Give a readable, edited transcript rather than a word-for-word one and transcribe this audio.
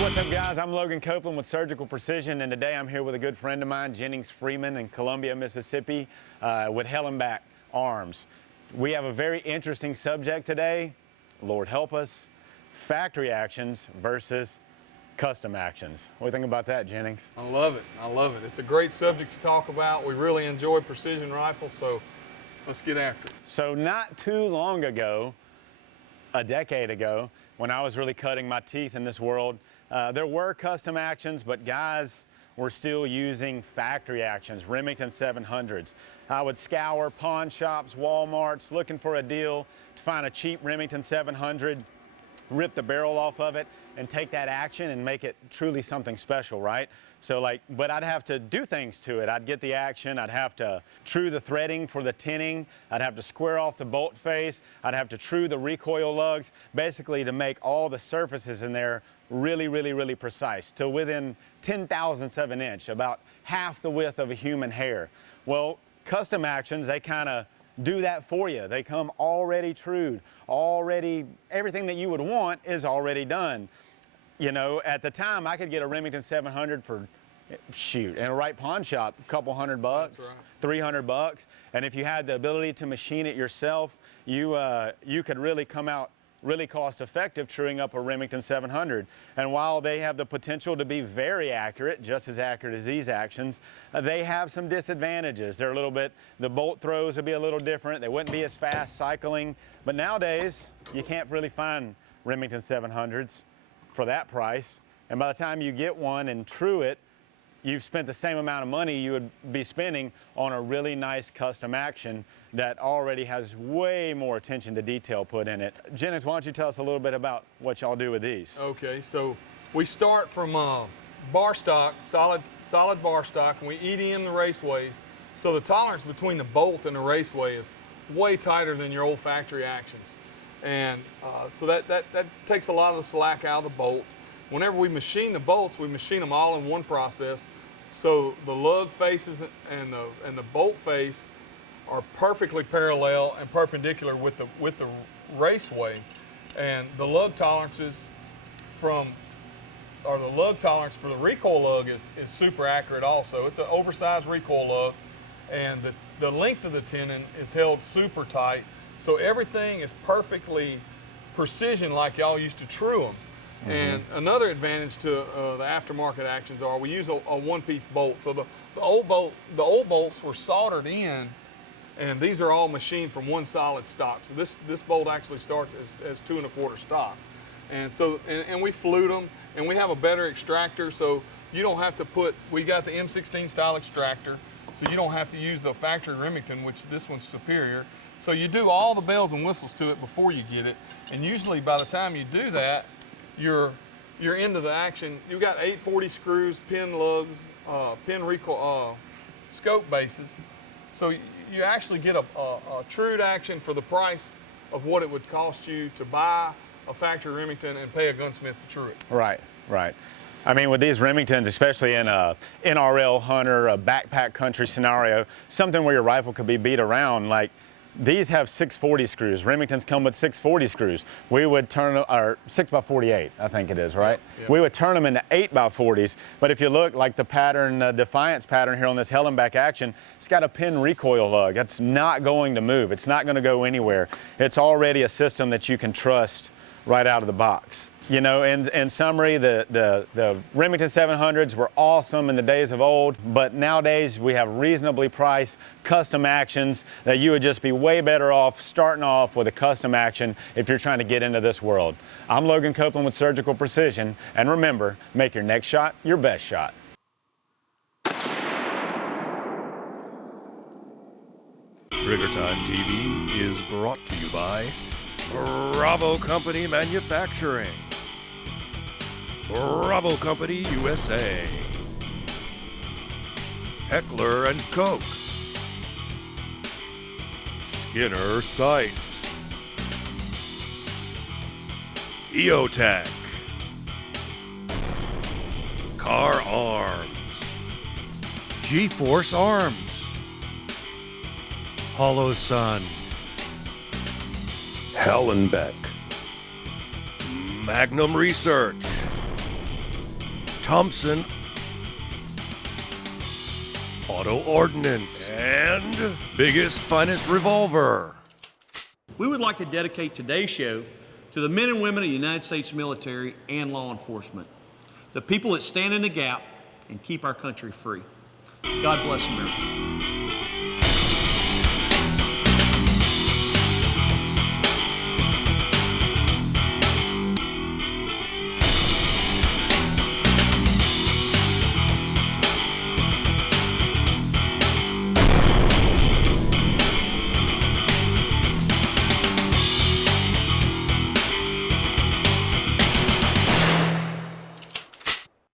What's up, guys? I'm Logan Copeland with Surgical Precision, and today I'm here with a good friend of mine, Jennings Freeman in Columbia, Mississippi, with Hellenbach Arms. We have a very interesting subject today, Lord help us, factory actions versus custom actions. What do you think about that, Jennings? I love it. I love it. It's a great subject to talk about. We really enjoy precision rifles, so let's get after it. So not too long ago, a decade ago, when I was really cutting my teeth in this world, there were custom actions, but guys were still using factory actions, Remington 700s. I would scour pawn shops, Walmarts, looking for a deal to find a cheap Remington 700, rip the barrel off of it, and take that action and make it truly something special, right? So but I'd have to do things to it. I'd get the action, I'd have to true the threading for the tinning, I'd have to square off the bolt face, I'd have to true the recoil lugs, basically to make all the surfaces in there really precise, to within 10,000ths of an inch, about half the width of a human hair. Well, custom actions, they kind of do that for you. They come already trued, everything that you would want is already done. You know, at the time, I could get a Remington 700 for, shoot, in a right pawn shop, a couple $100, That's right. $300. And if you had the ability to machine it yourself, you could really come out really cost effective truing up a Remington 700. And while they have the potential to be very accurate, just as accurate as these actions, they have some disadvantages. They're a little bit, the bolt throws would be a little different. They wouldn't be as fast cycling. But nowadays, you can't really find Remington 700s for that price. And by the time you get one and true it, you've spent the same amount of money you would be spending on a really nice custom action that already has way more attention to detail put in it. Jennings, why don't you tell us a little bit about what y'all do with these? Okay, so we start from bar stock, solid bar stock, and we EDM the raceways. So the tolerance between the bolt and the raceway is way tighter than your old factory actions. And so that takes a lot of the slack out of the bolt. Whenever we machine the bolts, we machine them all in one process. So the lug faces and the bolt face are perfectly parallel and perpendicular with the raceway. And the lug tolerances the lug tolerance for the recoil lug is super accurate also. It's an oversized recoil lug, and the length of the tenon is held super tight. So everything is perfectly precision like y'all used to true them. Mm-hmm. And another advantage to the aftermarket actions are we use a one-piece bolt. So the old bolts were soldered in, and these are all machined from one solid stock. So this bolt actually starts as 2 1/4 stock. And so and we flute them, and we have a better extractor, so you don't have to we got the M16 style extractor, so you don't have to use the factory Remington, which this one's superior. So you do all the bells and whistles to it before you get it, and usually by the time you do that, you're into the action. You've got 840 screws, pin lugs, pin recoil, scope bases. So you actually get a trued action for the price of what it would cost you to buy a factory Remington and pay a gunsmith to true it. Right. I mean, with these Remingtons, especially in a NRL hunter, a backpack country scenario, something where your rifle could be beat around, like these have 640 screws. Remingtons come with 640 screws. We would turn, or 6x48, I think it is, right? Yep. We would turn them into 8x40s, but if you look like the pattern, Defiance pattern here on this Hellenbach action, it's got a pin recoil lug. That's not going to move. It's not going to go anywhere. It's already a system that you can trust right out of the box. You know, in summary, the Remington 700s were awesome in the days of old, but nowadays we have reasonably priced custom actions that you would just be way better off starting off with a custom action if you're trying to get into this world. I'm Logan Copeland with Surgical Precision, and remember, make your next shot your best shot. Trigger Time TV is brought to you by Bravo Company Manufacturing, Bravo Company USA, Heckler & Koch, Skinner Sights, EOTech, Car Arms, G-Force Arms, Hollow Sun, Helen Beck, Magnum Research, Thompson Auto Ordnance, and Biggest Finest Revolver. We would like to dedicate today's show to the men and women of the United States military and law enforcement, the people that stand in the gap and keep our country free. God bless America.